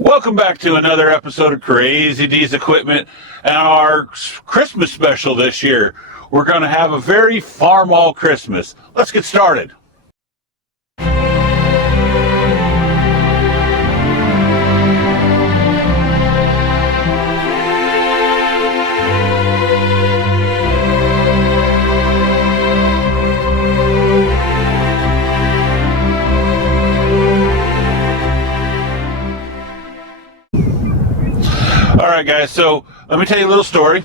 Welcome back to another episode of Crazy D's Equipment and our Christmas special this year. We're going to have a very Farmall Christmas. Let's get started. All right, guys, so let me tell you a little story.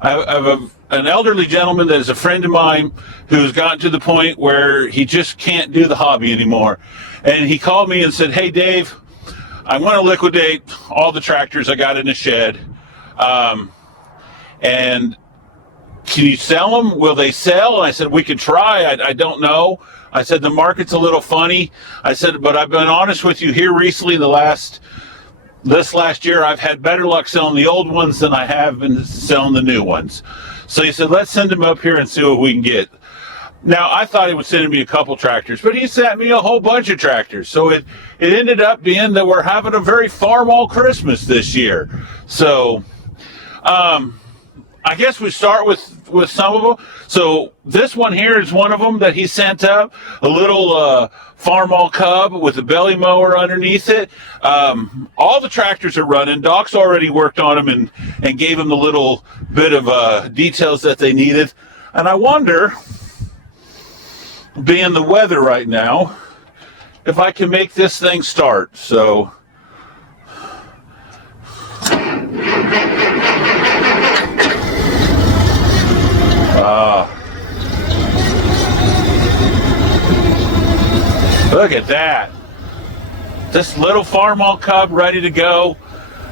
I have an elderly gentleman that is a friend of mine who's gotten to the point where he just can't do the hobby anymore. And he called me and said, "Hey, Dave, I want to liquidate all the tractors I got in the shed. And can you sell them? Will they sell?" And I said, "We could try. I don't know." I said, "The market's a little funny." I said, "But I've been honest with you here recently, this last year, I've had better luck selling the old ones than I have been selling the new ones." So he said, "Let's send them up here and see what we can get." Now, I thought he was sending me a couple tractors, but he sent me a whole bunch of tractors. So it ended up being that we're having a very Farmall Christmas this year. So I guess we start with some of them. So this one here is one of them that he sent up, a little Farmall Cub with a belly mower underneath it. All the tractors are running. Doc's already worked on them and gave them the little bit of details that they needed. And I wonder, being the weather right now, if I can make this thing start. So look at that. This little Farmall Cub ready to go.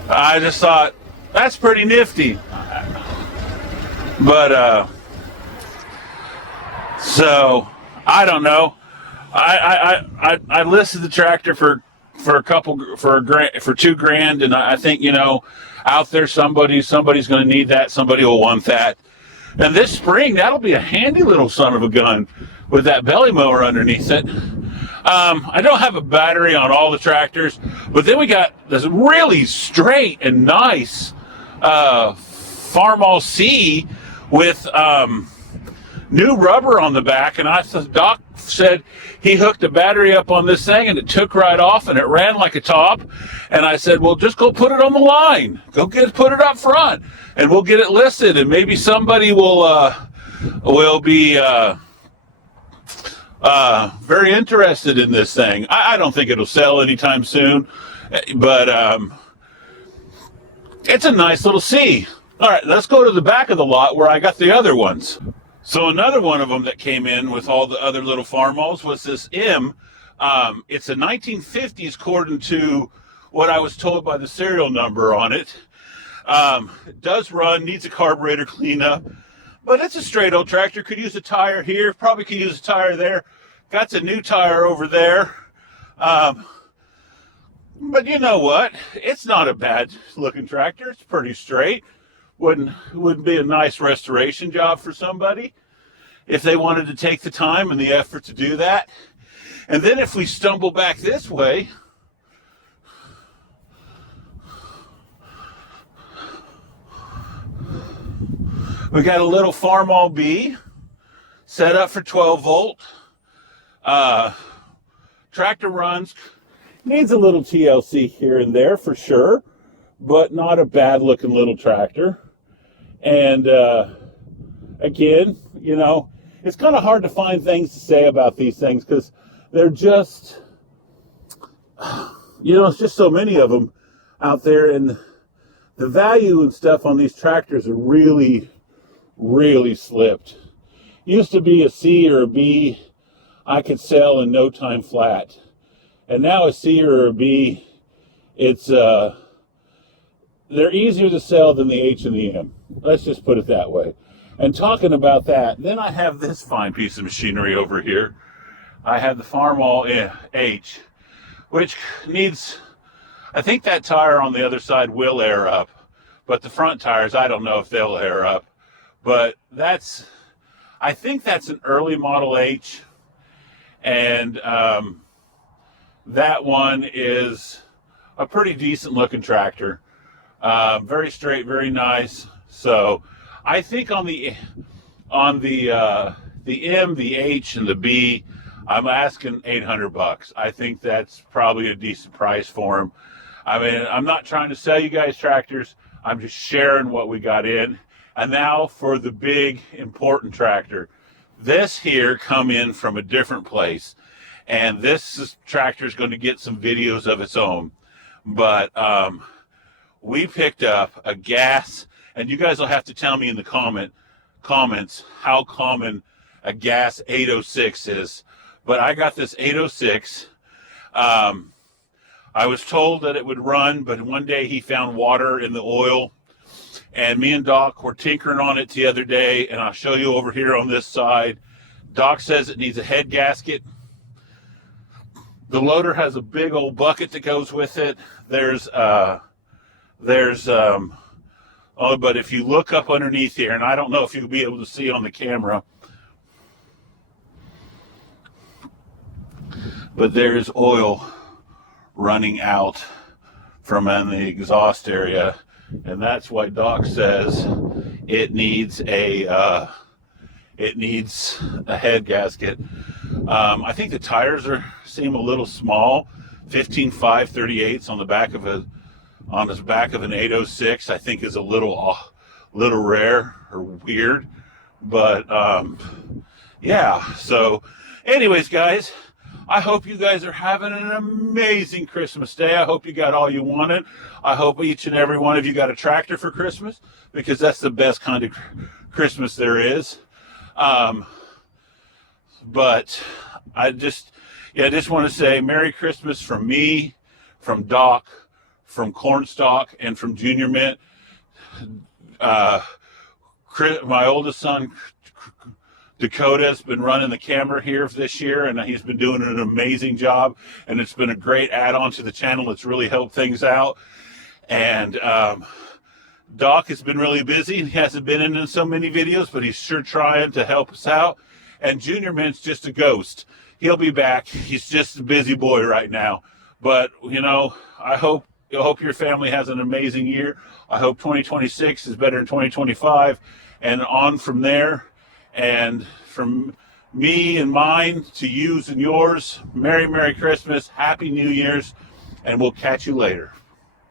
I just thought, that's pretty nifty. But, so, I don't know. I listed the tractor for $2,000, and I think, out there somebody's going to need that. Somebody will want that. And this spring, that'll be a handy little son of a gun with that belly mower underneath it. I don't have a battery on all the tractors, but then we got this really straight and nice Farmall C with new rubber on the back. And Doc said he hooked a battery up on this thing and it took right off and it ran like a top. And I said, well, just go put it on the line. Put it up front and we'll get it listed. And maybe somebody will be very interested in this thing. I don't think it'll sell anytime soon, but it's a nice little C. All right, let's go to the back of the lot where I got the other ones. So another one of them that came in with all the other little Farmalls was this M. It's a 1950s according to what I was told by the serial number on it. It does run, needs a carburetor cleanup, but it's a straight old tractor. Could use a tire here, probably could use a tire there. Got a new tire over there. But you know what? It's not a bad looking tractor. It's pretty straight. Wouldn't be a nice restoration job for somebody if they wanted to take the time and the effort to do that. And then if we stumble back this way, we got a little Farmall B set up for 12 volt. Tractor runs, needs a little TLC here and there for sure, but not a bad looking little tractor. And again, it's kind of hard to find things to say about these things because they're just, it's just so many of them out there, and the value and stuff on these tractors are really, really slipped. Used to be a C or a B I could sell in no time flat, and now a C or a B, it's they're easier to sell than the H and the M. Let's just put it that way. And talking about that, then I have this fine piece of machinery over here. I have the Farmall H, which needs, I think that tire on the other side will air up, but the front tires, I don't know if they'll air up. But I think that's an early Model H, and that one is a pretty decent looking tractor. Very straight, very nice. So I think on the M, the H, and the B, I'm asking $800. I think that's probably a decent price for them. I mean, I'm not trying to sell you guys tractors. I'm just sharing what we got in. And now for the big, important tractor. This here come in from a different place. And this tractor is going to get some videos of its own. But we picked up a gas, and you guys will have to tell me in the comments how common a gas 806 is. But I got this 806. I was told that it would run, but one day he found water in the oil. And me and Doc were tinkering on it the other day, and I'll show you over here on this side. Doc says it needs a head gasket. The loader has a big old bucket that goes with it. But if you look up underneath here, and I don't know if you'll be able to see on the camera, but there's oil running out from in the exhaust area, and that's why Doc says it needs a head gasket. I think the tires seem a little small, 15.5 38s on the back of an 806. I think is a little rare or weird, but yeah. So, anyways, guys, I hope you guys are having an amazing Christmas day. I hope you got all you wanted. I hope each and every one of you got a tractor for Christmas, because that's the best kind of Christmas there is. But I just want to say Merry Christmas from me, from Doc, from Cornstalk, and from Junior Mint. My oldest son, Dakota, has been running the camera here this year, and he's been doing an amazing job, and it's been a great add-on to the channel. It's really helped things out. And Doc has been really busy. He hasn't been in so many videos, but he's sure trying to help us out. And Junior Mint's just a ghost. He'll be back. He's just a busy boy right now. But, you know, I hope your family has an amazing year. I hope 2026 is better than 2025 and on from there. And from me and mine to yous and yours, Merry Christmas, Happy New Year's, and we'll catch you later.